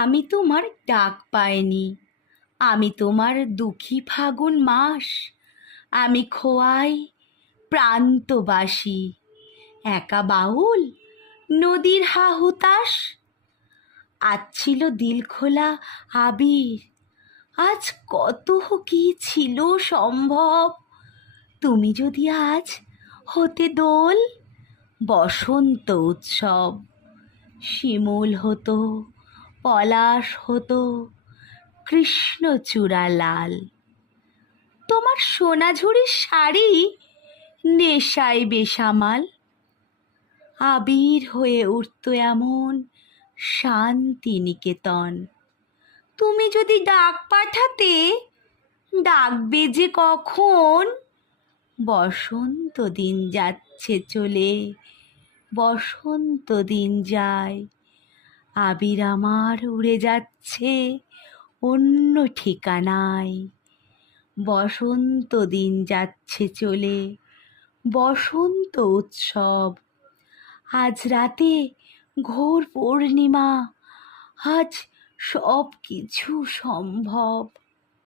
আমি তোমার ডাক পাইনি, আমি তোমার দুঃখী ফাগুন মাস, আমি খোয়াই প্রান্তবাসী, একা বাউল নদীর হা হুতাশ। আজ ছিল দিল খোলা আবির, আজ কত কি ছিল সম্ভব। তুমি যদি আজ হতে দোল, বসন্ত উৎসব, শিমুল হতো, পলাশ হতো, কৃষ্ণচূড়া লাল। তোমার সোনাঝুরির শাড়ি নেশায় বেসামাল, আবির হয়ে উঠত এমন শান্তিনিকেতন। তুমি যদি ডাক পাঠাতে, ডাকবে যে কখন? বসন্ত দিন যাচ্ছে চলে, বসন্ত দিন যায়, আবির আমার উড়ে যাচ্ছে অন্য ঠিকানায়। বসন্ত দিন যাচ্ছে চলে, বসন্ত উৎসব, আজ রাতে ঘোর পূর্ণিমা, আজ সব কিছু সম্ভব।